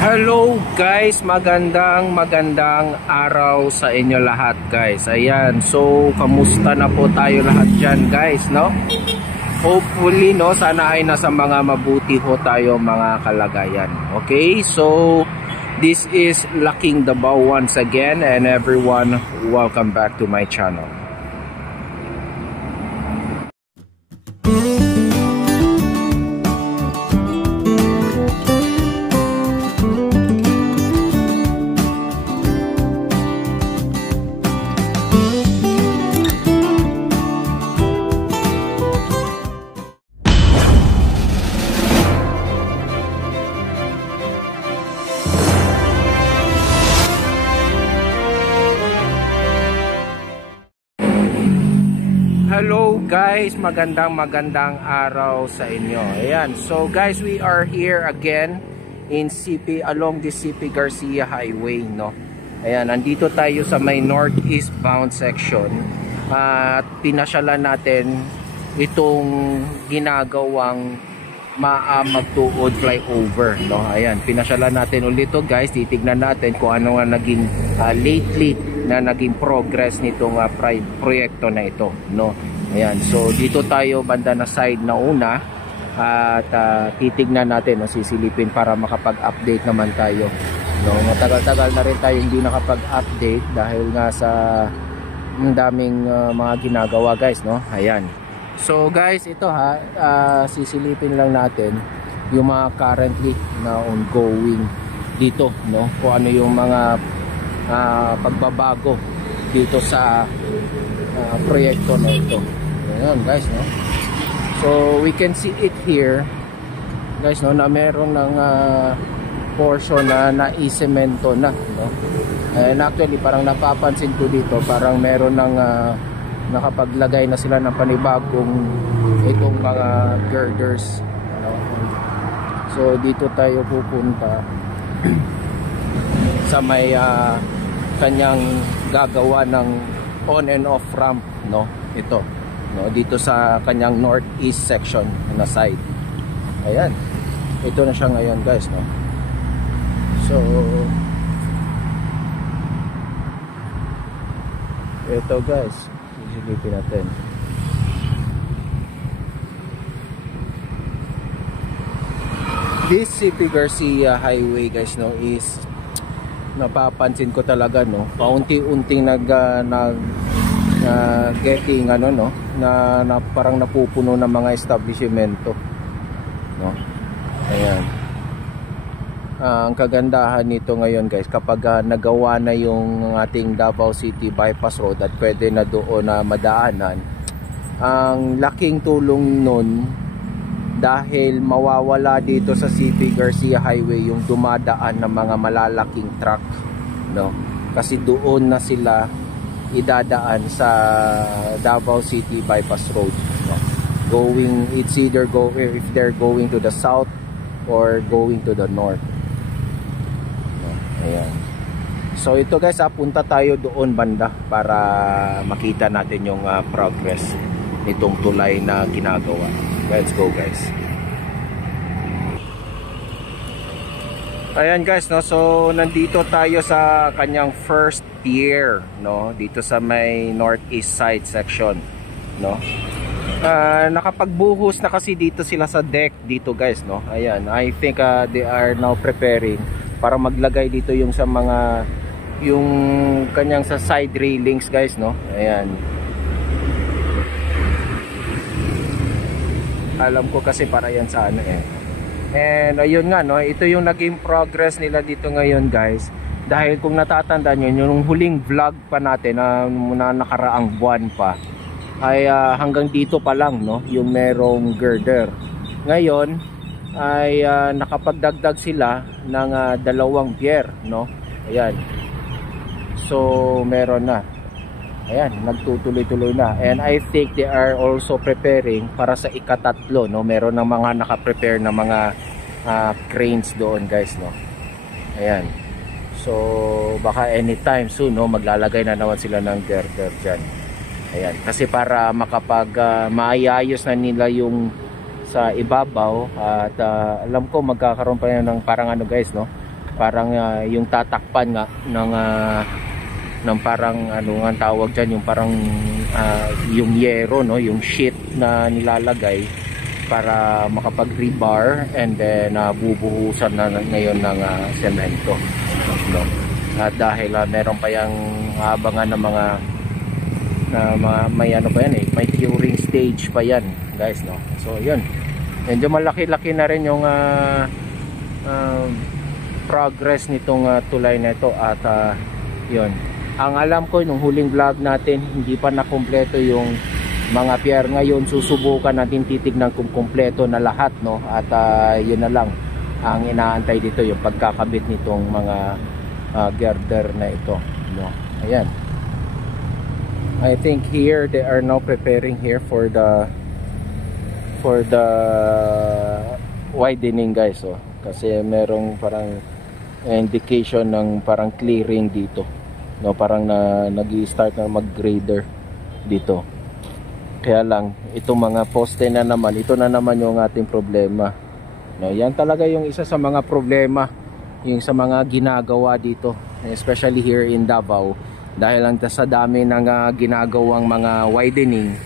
Hello guys, magandang araw sa inyo lahat guys. Ayan, so kamusta na po tayo lahat dyan guys, no? Hopefully, no, sana ay nasa mga mabuti ho tayo mga kalagayan. Okay, so this is Laking Davao once again, and everyone, welcome back to my channel. Hello guys, magandang araw sa inyo. Ayan, so guys, we are here again in CP, along the CP Garcia Highway, no? Ayan, nandito tayo sa may northeast bound section at pinasyalan natin itong ginagawang magtuod flyover, no? Ayan, pinasyalan natin ulit to guys. Titignan natin kung ano nga naging lately na naging progress nitong proyekto na ito, no? Ayan, so dito tayo banda na side na una at titignan natin, sisilipin para makapag-update naman tayo, no? Matagal-tagal na rin tayo hindi nakapag-update dahil nga sa daming mga ginagawa guys, no? Ayan, so guys, ito sisilipin lang natin yung mga currently na ongoing dito, no? Kung ano yung mga pagbabago dito sa proyekto na ito. Ayan guys, no? So we can see it here guys, no, na meron ng portion na naisemento na, no? And actually parang napapansin ko dito, parang meron ng nakapaglagay na sila ng panibagong itong mga girders, no? So dito tayo pupunta sa may kanyang gagawa ng on and off ramp, no? Ito, no, dito sa kanyang northeast section na side. Ayan, ito na siya ngayon guys, no? So ito guys, sisilipin natin. This CP Garcia Highway guys, no, is napapansin ko talaga, no, paunti-unting getting no, na parang napupuno ng mga establishmento, no? Ayan, ang kagandahan nito ngayon guys, kapag nagawa na yung ating Davao City Bypass Road at pwede na doon na madaanan, ang laking tulong nun dahil mawawala dito sa CP Garcia Highway yung dumadaan ng mga malalaking truck, no? Kasi doon na sila idadaan sa Davao City Bypass Road, no? It's either if they're going to the south or going to the north, no? Ayan, so ito guys, punta tayo doon banda para makita natin yung progress nitong tulay na ginagawa. Let's go guys. Ayan guys, no, so nandito tayo sa kanyang first pier, no, dito sa may northeast side section, no. Nakapagbuhos na kasi dito sila sa deck dito guys, no. Ayan, I think they are now preparing para maglagay dito yung sa mga yung kanyang sa side railings guys, no. Ayan, alam ko kasi para yan sa ano And ayun nga, no, ito yung naging progress nila dito ngayon guys. Dahil kung natatandaan nyo, yung huling vlog pa natin na nakaraang buwan pa ay hanggang dito pa lang, no, yung merong girder. Ngayon ay nakapagdagdag sila ng dalawang pier, no. Ayan, so meron na. Ayan, nagtutuloy-tuloy na. And I think they are also preparing para sa ikatatlo, no? Meron ng mga naka-prepare na mga cranes doon, guys, no? Ayan. So, baka anytime soon, no, maglalagay na naman sila ng girder dyan. Ayan, kasi para maayayos na nila yung sa ibabaw at alam ko magkakaroon pa yan ng parang ano guys, no, parang yung tatakpan nga ng parang ano nga tawag dyan, yung parang yung yero, no, yung sheet na nilalagay para makapag-rebar, and then bubuhusan na ngayon ng semento, no? At dahil meron pa yung abangan ng mga may ano pa yan may curing stage pa yan, guys, no? So yun, medyo malaki-laki na rin yung progress nitong tulay na ito. At yun, ang alam ko nung huling vlog natin, hindi pa na kumpleto yung mga pier. Ngayon susubukan natin, titignan kung kumpleto na lahat, no? At yun na lang ang inaantay dito, yung pagkakabit nitong mga girder na ito, no? Ayan, I think here they are now preparing here for the widening, guys, oh. Kasi merong parang indication ng parang clearing dito, no? Parang nag-i-start na mag-grader dito. Kaya lang itong mga poste na naman, ito na naman yung ating problema, no? Yan talaga yung isa sa mga problema, yung sa mga ginagawa dito, especially here in Davao, dahil lang sa dami ng ginagawang mga widening,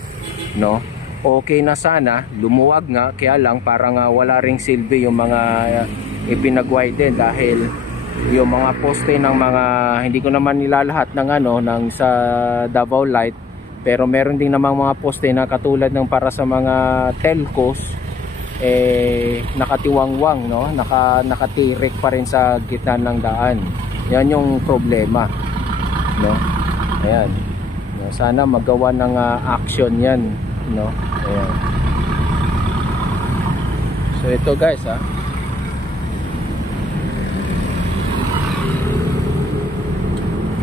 no? Okay na sana, lumuwag nga, kaya lang parang wala ring silbi yung mga ipinag-widen, dahil yung mga poste ng mga, hindi ko naman nilalahat ng ng sa Davao Light, pero meron din namang mga poste na katulad ng para sa mga telcos, nakatiwangwang, no? Nakatirik pa rin sa gitna ng daan. Yan yung problema, no? Ayan, sana magawa ng action yan, no? Ayan. So ito, guys,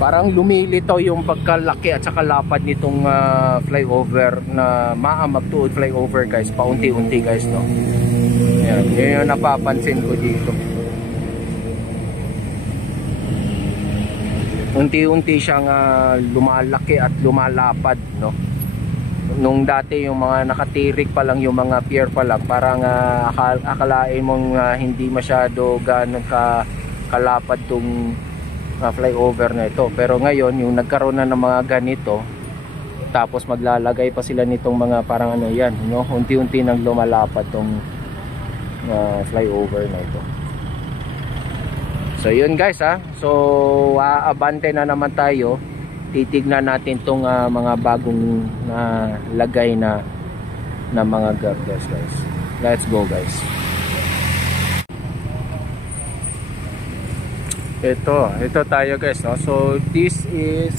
parang lumilitaw yung pagkalaki at saka lapad nitong flyover na Maamagtuod flyover, guys, paunti-unti, guys, no? Ayan, yun yung napapansin ko dito. Unti-unti siyang lumalaki at lumalapad, no? Nung dati yung mga nakatirik pa lang, yung mga pier pa lang, parang akalain mong hindi masyado ganun kalapad tong flyover na ito. Pero ngayon yung nagkaroon na ng mga ganito, tapos maglalagay pa sila nitong mga parang yan, no? Unti-unti nang lumalapad tong flyover na ito. So yun, guys, so aabante na naman tayo. Titignan natin tong mga bagong lagay na mga girders, guys. Let's go, guys. Ito tayo, guys, no? So this is,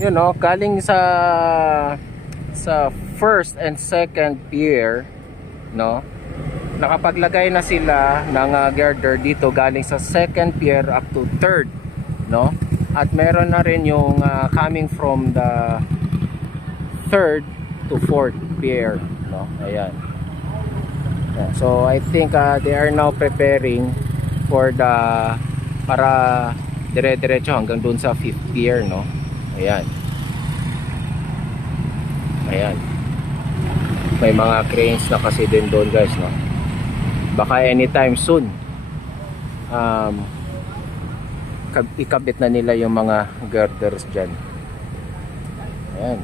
you know, galing sa first and second pier, no? Nakapaglagay na sila ng girder dito galing sa second pier up to third, no? At meron na rin yung coming from the third to fourth pier, no? Ayan. Yeah, so I think they are now preparing for the para dire-diretso hanggang dun sa 5th pier, no? Ayan. Ayan. May mga cranes na kasi din doon, guys, no? Baka anytime soon ikabit na nila yung mga girders dyan. Ayan.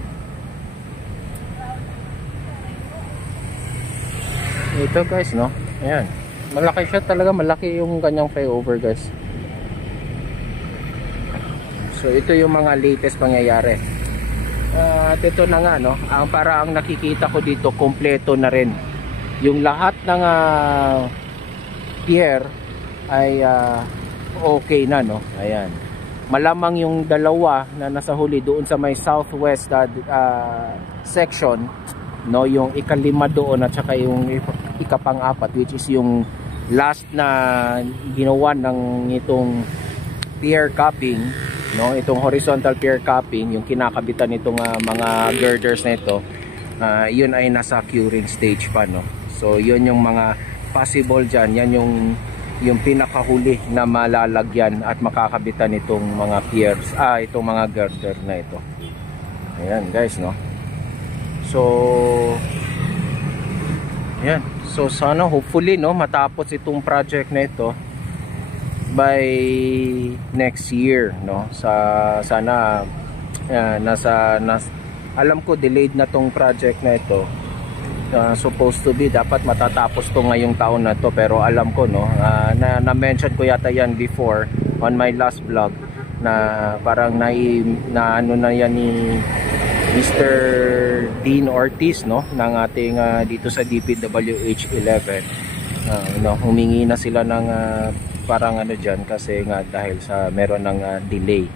Ito, guys, no? Ayan. Malaki siya talaga, malaki yung kanyang flyover, guys. So ito yung mga latest pangyayari. At ito na nga, no? Para ang nakikita ko dito, kompleto na rin. Yung lahat ng pier ay okay na, no? Ayan. Malamang yung dalawa na nasa huli doon sa may southwest section, no? Yung ikalima doon at saka yung ikapang-apat, which is yung last na ginawa ng itong pier capping, no? Itong horizontal pier capping, yung kinakabitan nitong mga girders na ito, yun ay nasa curing stage pa, no? So yun yung mga possible dyan. Yan yung pinakahuli na malalagyan at makakabitan itong mga piers, itong mga girder na ito. Ayan, guys, no? So ayan. So sana hopefully, no, matapos itong project na ito. by next year, no? Sana alam ko delayed na tong project na ito. Supposed to be dapat matatapos to ngayong taon na to, pero alam ko, no, na-mention ko yata yan before on my last vlog na parang na ano na yan ni Mr. Dean Ortiz, no, ng ating dito sa DPWH 11. No, humingi na sila ng parang ano dyan kasi nga dahil sa meron ng delay.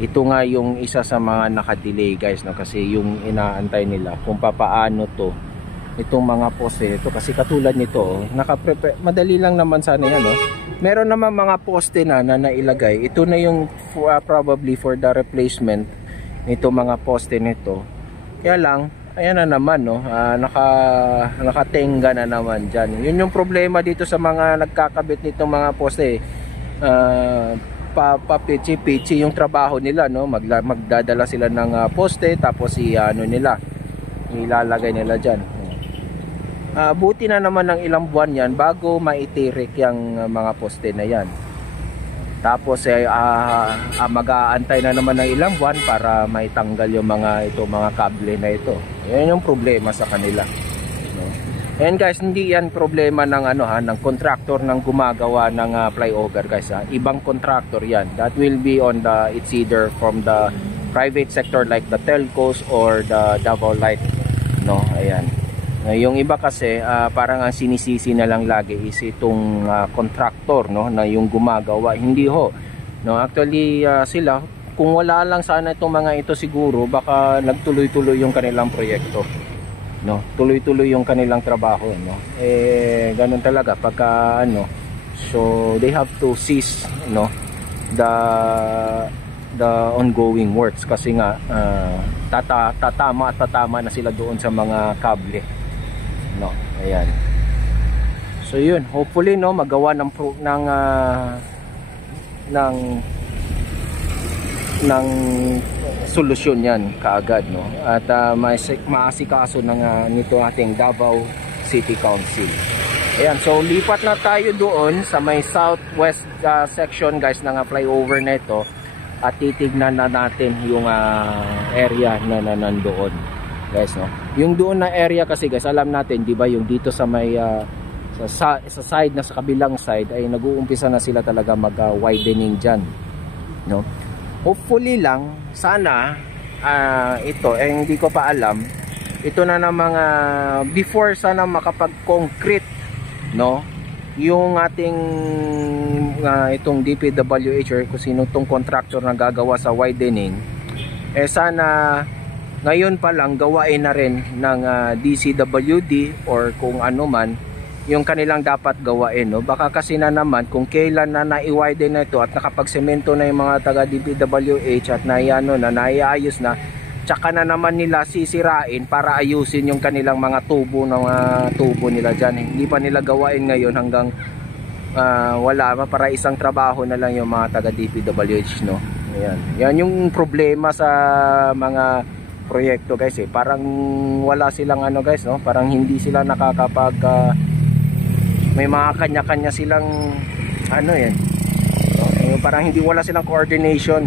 Ito nga yung isa sa mga naka-delay, guys, no, kasi yung inaantay nila kung papaano to itong mga poste ito, kasi katulad nito, madali lang naman sana yan, no? Meron naman mga poste na nailagay. Ito na yung probably for the replacement nito mga poste nito. Kaya lang, ayan na naman, no? Nakatenga na naman dyan. Yun yung problema dito sa mga nagkakabit nitong mga poste. Papichi-pichi yung trabaho nila, no? Magdadala sila ng poste, tapos ilalagay nila dyan. Buti na naman ng ilang buwan yan bago maitirik yung mga poste na yan. Tapos mag-aantay na naman ng ilang buwan para maitanggal yung mga kable na ito. Yan yung problema sa kanila, no? And guys, hindi yan problema ng ng contractor ng gumagawa ng flyover, guys, ha? Ibang contractor yan. That will be on it's either from the private sector like the telcos or the Davao Light, no? Ayan. Yung iba kasi parang ang sinisisi na lang lagi is itong contractor, no, na yung gumagawa. Hindi ho, no, actually sila, kung wala lang sana itong mga ito, siguro baka nagtuloy-tuloy yung kanilang proyekto, no, tuloy-tuloy yung kanilang trabaho, no. Ganun talaga pagka so they have to cease, no, the ongoing works kasi nga tatama na sila doon sa mga kable, no. Ayan. So yun, hopefully, no, magawa ng solusyon yan kaagad, no, at maasikaso nito ating Davao City Council. Ayan, so lipat na tayo doon sa may southwest section, guys, ng flyover na ito, at titignan na natin yung area na nandoon, guys, no. Yung doon na area kasi, guys, alam natin, di ba, yung dito sa may sa side na sa kabilang side ay nag-uumpisa na sila talaga mag-widening dyan, no. Hopefully lang, sana ito, hindi ko pa alam, ito na ng mga before sana makapag-concrete, no, yung ating itong DPWH or kung sino tong contractor na gagawa sa widening, sana ngayon pa lang gawain na rin ng DCWD or kung ano man yung kanilang dapat gawain, no. Baka kasi na naman kung kailan na nai-widen na ito at nakapagsemento na yung mga taga DPWH at naiayos na, tsaka na naman nila sisirain para ayusin yung kanilang mga tubo nila dyan. Hindi pa nila gawain ngayon hanggang wala, para isang trabaho na lang yung mga taga DPWH, no. Ayan. Yan yung problema sa mga proyekto, guys, parang wala silang guys, no, parang hindi sila nakakapag may mga kanya-kanya silang yan, no? Parang hindi, wala silang coordination.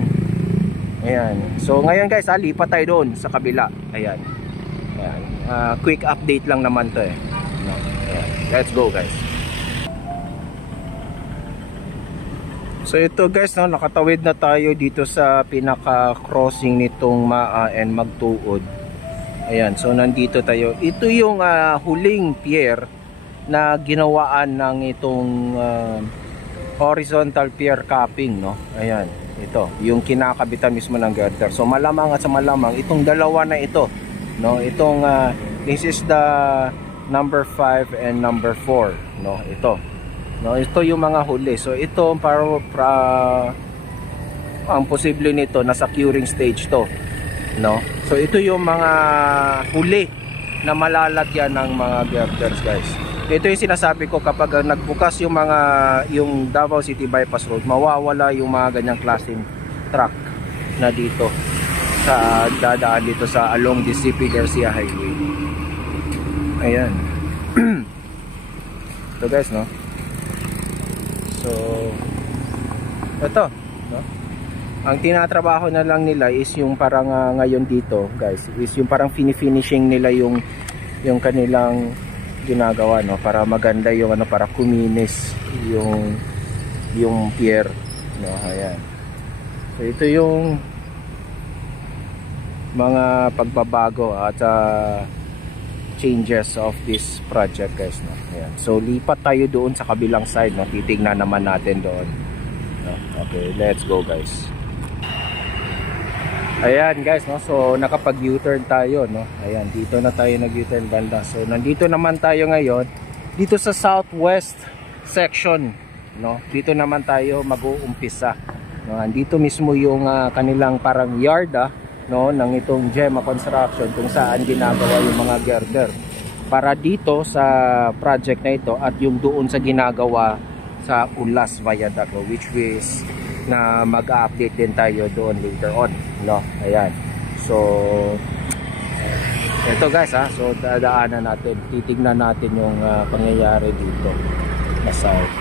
Ayan. So ngayon, guys, lipat tayo doon sa kabila. Ayan. Ayan. Quick update lang naman to, no? Ayan. Let's go, guys. So ito, guys, no, nakatawid na tayo dito sa pinaka crossing nitong Maa and Magtuod. Ayan, so nandito tayo. Ito yung huling pier na ginawaan ng itong horizontal pier capping, no. Ayan, ito yung kinakabitan mismo ng girder. So malamang at sa malamang itong dalawa na ito, no, itong this is the number 5 and number 4, no. No, ito yung mga huli. So ito ang posible nito nasa curing stage to, no. So ito yung mga huli na malalagyan ng mga girders, guys. Ito yung sinasabi ko, kapag nagbukas yung Davao City Bypass Road, mawawala yung mga ganyang klaseng truck na dito sa dadaan dito sa along the CP Garcia Highway. Ayan. So guys, no. So ito, no? Ang tinatrabaho na lang nila is yung parang ngayon dito, guys, is yung parang finishing nila yung kanilang ginagawa, no, para maganda yung ano, para kuminis yung pier, no. Ayan. So ito yung mga pagbabago at changes of this project, guys, no. Ayan. So lipat tayo doon sa kabilang side, no. Titingnan naman natin doon, no? Okay, let's go, guys. Ayan, guys, no. So nakapag U-turn tayo, no. Ayan, dito na tayo nag U-turn banda. So nandito naman tayo ngayon dito sa southwest section, no. Dito naman tayo mag-uumpisa, no. Andito mismo yung kanilang parang yard, no, ng itong Gemma Construction, kung saan ginagawa yung mga girder para dito sa project na ito at yung doon sa ginagawa sa Ulas Viaduct, no, which is na mag-update din tayo doon later on, no. Ayan. So ito, guys, so dadaanan natin, titignan natin yung pangyayari dito na south.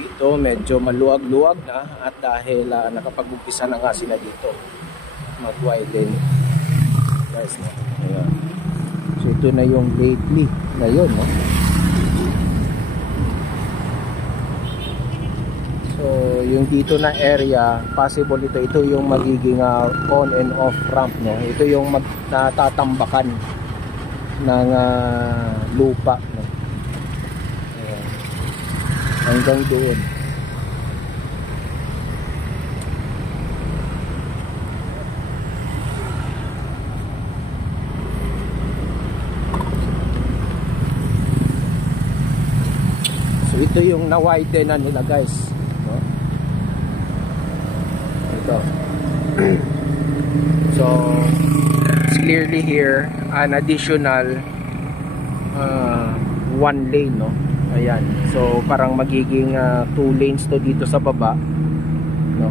Dito medyo maluwag-luwag na, at dahil nakapag-umpisa na nga sila dito mag-widen, guys, no. Ayan. So ito na yung lately ngayon, no. So yung dito na area, possible ito yung magiging on and off ramp, no. Ito yung natatambakan ng lupa, no. Ayan. Hanggang doon. Ito yung na-widen na nila, guys, no? Ito. So it's clearly here an additional 1 lane, no. Ayan. So parang magiging 2 lanes to dito sa baba, no.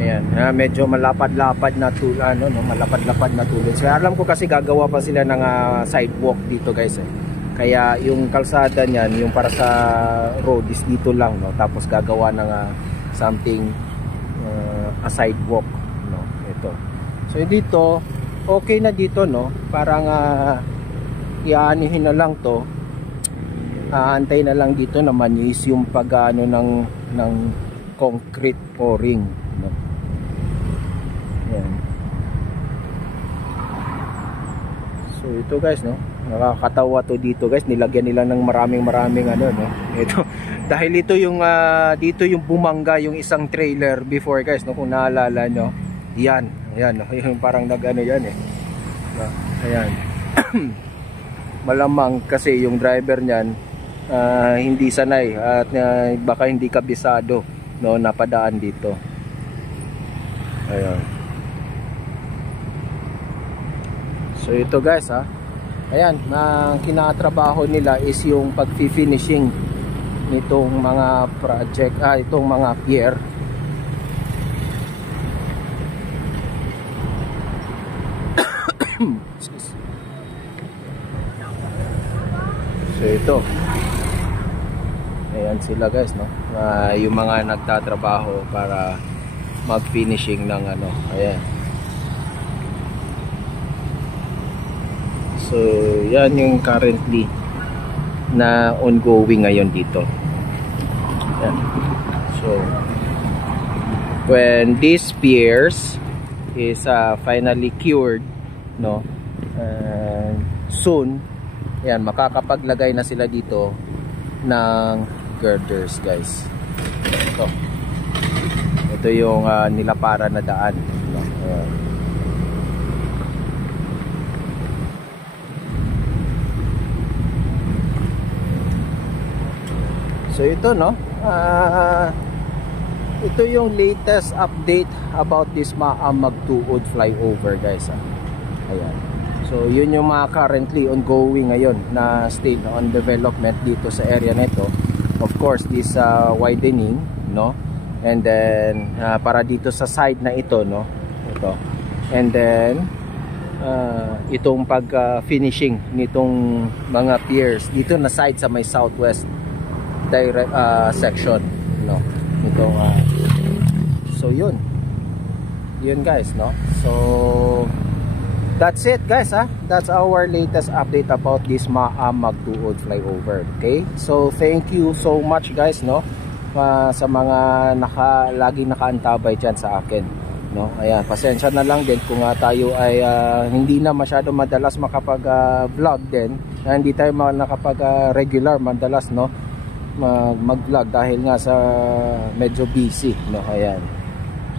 Ayan. Medyo malapad-lapad na no, malapad-lapad na tulad. So alam ko kasi gagawa pa sila ng sidewalk dito, guys, Kaya yung kalsada niyan, yung para sa road is dito lang, no. Tapos gagawa ng something a sidewalk, no. Ito. So dito, okay na dito, no. Parang iaanihin na lang to. Aantay na lang dito naman is yung pag-ano ng concrete pouring, no. Ayan. So ito, guys, no. Nakakatawa to dito, guys. Nilagyan nila ng maraming ano, no. Ito dahil ito yung dito yung bumangga yung isang trailer before, guys, no, kung naalala nyo. Yan, no, yung parang nag-ano yan, no? Ayan. Malamang kasi yung driver niyan hindi sanay at baka hindi kabisado, no, napadaan dito. Ayan. So ito, guys, ayan, ang kinatrabaho nila is yung pag-finishing nitong mga project, itong mga pier. So ito, ayan sila, guys, no. Yung mga nagtatrabaho para mag-finishing ng ano, ayan. So yan yung currently na ongoing ngayon dito. Yan. So when these piers is finally cured, no, soon, yan, makakapaglagay na sila dito ng girders, guys. Ito yung nilapara na daan, no? So ito, no, ito yung latest update about this Magtuod flyover, guys. Ayan. So yun yung mga currently ongoing ngayon na state on development dito sa area na ito. Of course, this widening, no, and then para dito sa side na ito, no, ito, and then itong pag-finishing nitong mga piers dito na side sa may southwest direct section, no, nitong so yun guys, no. So that's it guys, that's our latest update about this Magtuod flyover. Okay, so thank you so much guys, no, sa mga lagi nakaantabay dyan sa akin, no. Ayan, pasensya na lang din kung tayo ay hindi na masyado madalas makapag vlog din, hindi tayo nakapag regular madalas, no, mag-vlog dahil nga sa medyo busy, no. Ayan,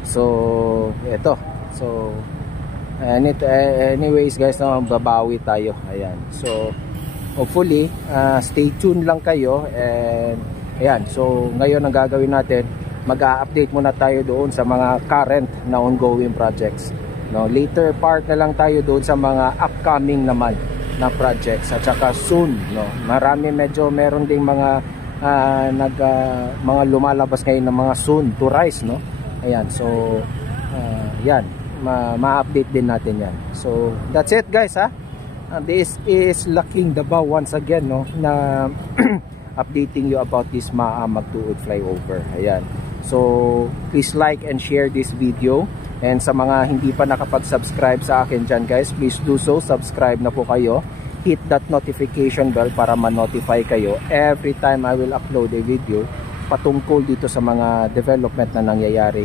so eto, so anyways guys, no, babawi tayo. Ayan, so hopefully stay tuned lang kayo. And ayan, so ngayon ang gagawin natin, mag-update muna tayo doon sa mga current na ongoing projects, no. Later part na lang tayo doon sa mga upcoming naman na projects, at saka soon, no, meron ding mga mga lumalabas ngayon ng mga soon to rise, no. Ayan, so yan, ma-update din natin yan. So that's it guys, this is Laking Davao once again, no, na updating you about this Magtuod flyover. Ayan, so please like and share this video, and sa mga hindi pa nakapag-subscribe sa akin dyan guys, please do so, subscribe na po kayo, hit that notification bell para ma-notify kayo every time I will upload a video patungkol dito sa mga development na nangyayari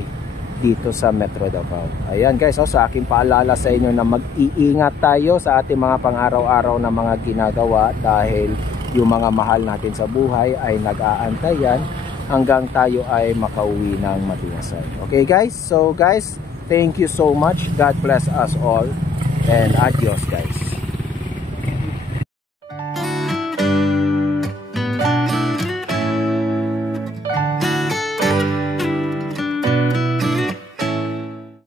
dito sa Metro Davao. Ayan guys, sa aking paalala sa inyo na mag-iingat tayo sa ating mga pang-araw-araw na mga ginagawa, dahil yung mga mahal natin sa buhay ay nag-aantayan hanggang tayo ay makauwi ng matiyasan. Okay guys, so guys, thank you so much, God bless us all, and adios guys.